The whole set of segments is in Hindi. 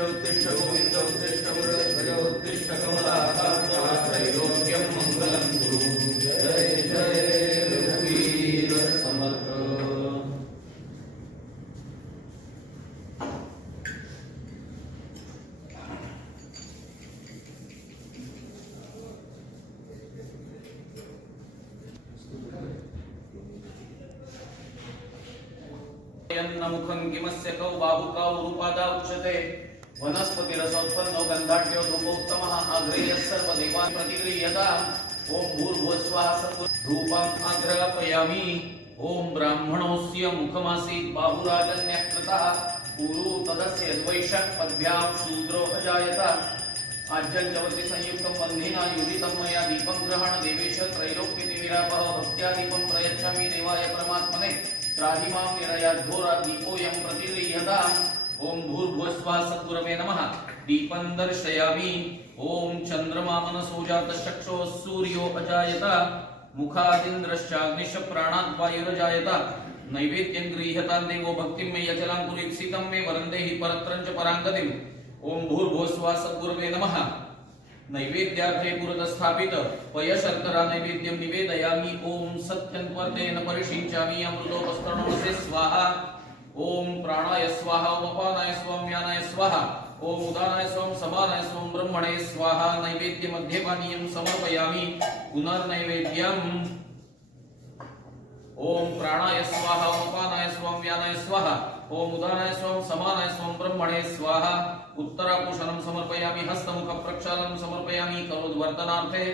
उत्तिष्ठ मुखं किमस्य कौ बाहुकौ रूपादा उच्यते वनस्पतिरसोत्पन्नो गन्धाढ्यो धूपोत्तमः अग्रेयः सर्वदेवान् प्रतिगृह्यताम् ॐ भूर्भुवस्वाः सत्त्वरूपम् आग्रापयामि ॐ ब्राह्मणोऽस्य मुखमासीत् बाहुराजन्यः कृतः। कुरु तदस्य द्वैषः पद्भ्यां शूद्रो अजायत आज्यञ्जवति संयुक्तं बन्धेन योजितं मया दीपं ग्रहण देवेश त्रैलोक्यतिमिरापः भक्त्या दीपं प्रयच्छामि देवाय परमात्मने। त्राहि माँ निरयाद्घोरा दीपोऽयं प्रतिगृह्यताम् ॐ भूर्भुवस्वाः सद्गुरवे नमः। दीपं दर्शयामि ॐ चन्द्रमा मनसो जातचक्षुः सूर्यो अजायत। मुखादिन्द्रश्चाग्निश प्राणात् वायुरजायत नैवेद्यं गृह्यतां देवो भक्तिं मे यचलां कुरीप्सितं मे वरं देहि परत्रं च पराङ्गतिम्। ॐ भूर्भुवस्वाः सद्गुरवे नमः। नैवेद्यार्थे पुरतस्थापित। पयशर्करा नैवेद्यं निवेदयामि। ॐ सत्यन्त्वर्तेन परिषिञ्चामि अमृतोपस्तरणमसे स्वाहा। ॐ प्राणाय स्वाहा ॐ अपानाय स्वं व्यानाय स्वाहा ॐ उदानाय स्वं समानाय स्वं ब्रह्मणे स्वाहा नैवेद्यमध्ये पानीयं समर्पयामि पुनर्नैवेद्यम् ॐ प्राणाय स्वाहा ॐ अपानाय स्वं व्यानाय स्वाहा ॐ उदानाय स्वं समानाय स्वं ब्रह्मणे स्वाहा उत्तराकुशलं समर्पयामि हस्तमुखप्रक्षालनं समर्पयामि करोद्वर्तनार्थे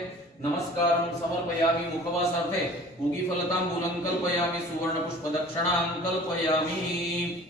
नमस्कारं समर्पयामि मुखवासार्थे पूगीफलताम्बूलं कल्पयामि सुवर्णपुष्पदक्षिणां कल्पयामि।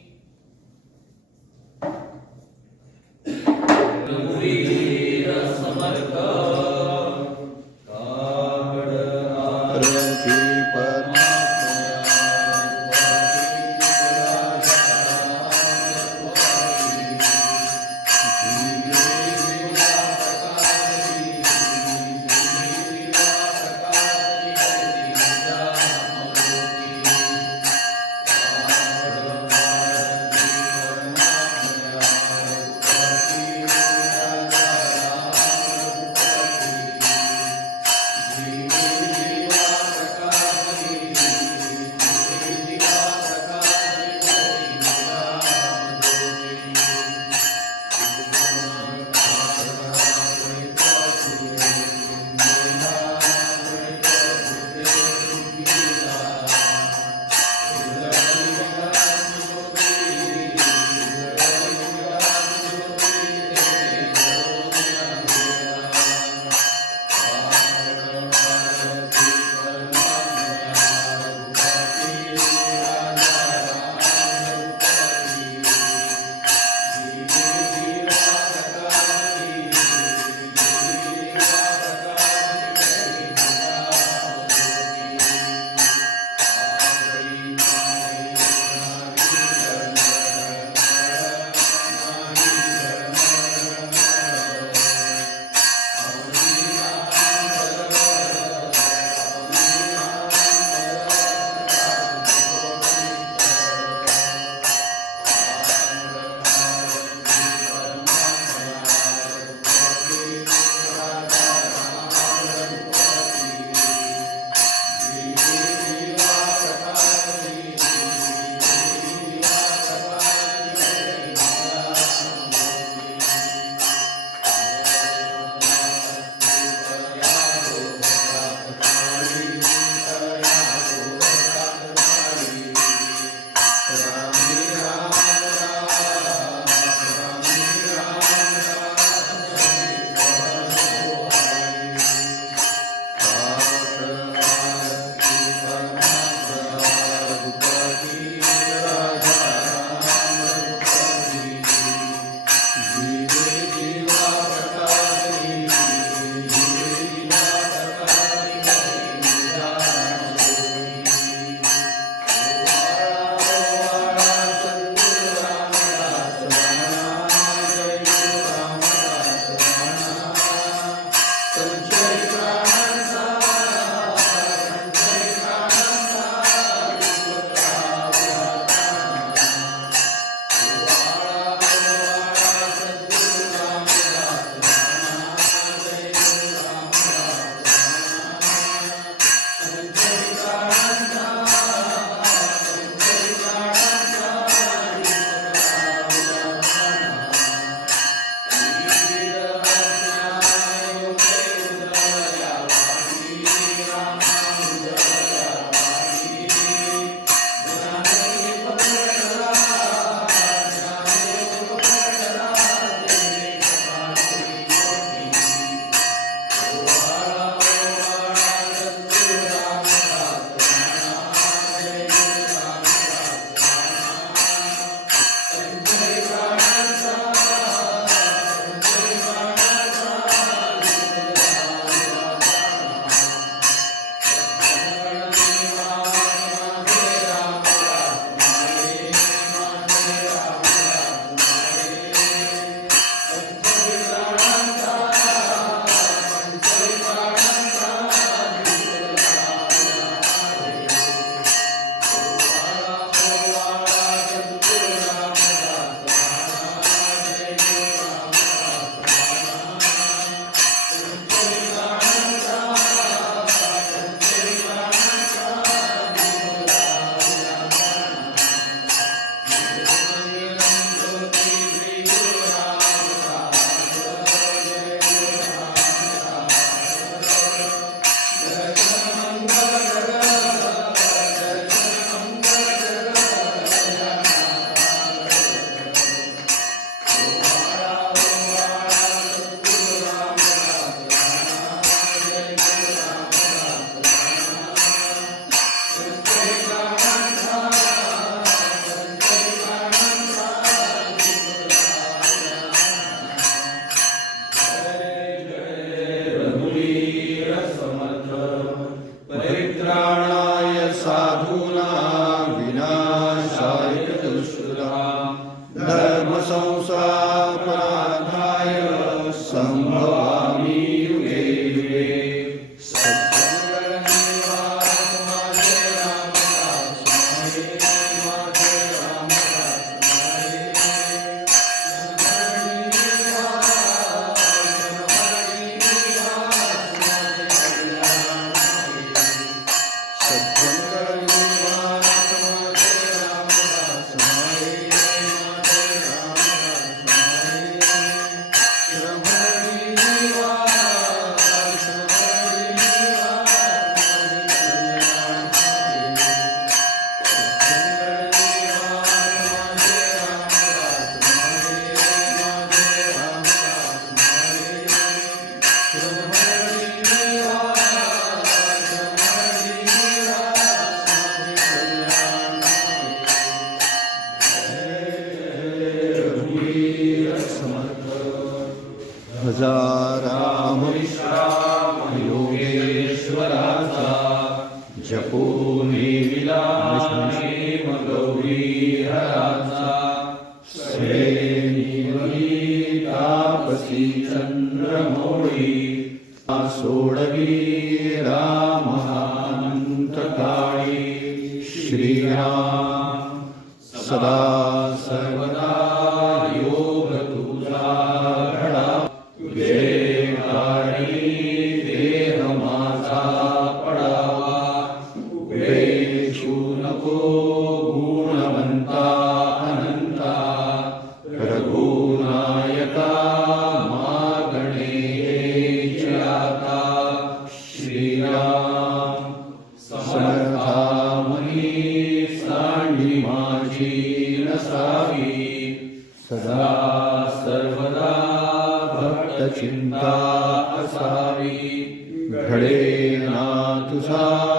रघुवीर समर्थ रति हजाराम योगेश्वराचा जपो गौरी हराचा तापसी चंद्रमौळी सोडवी रामानंत काळी श्रीराम सदा नको गुणवंता अनंता रघुनायका मागणे आता श्रीराम समर्थामणी सांडी माझी नसावी सदा सर्वदा भक्तचिंता असावी घडे ना तुझा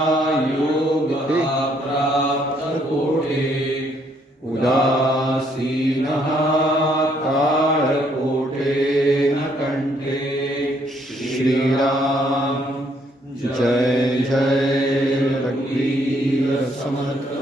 श्रीराम जय जय रघुवीर समर्थ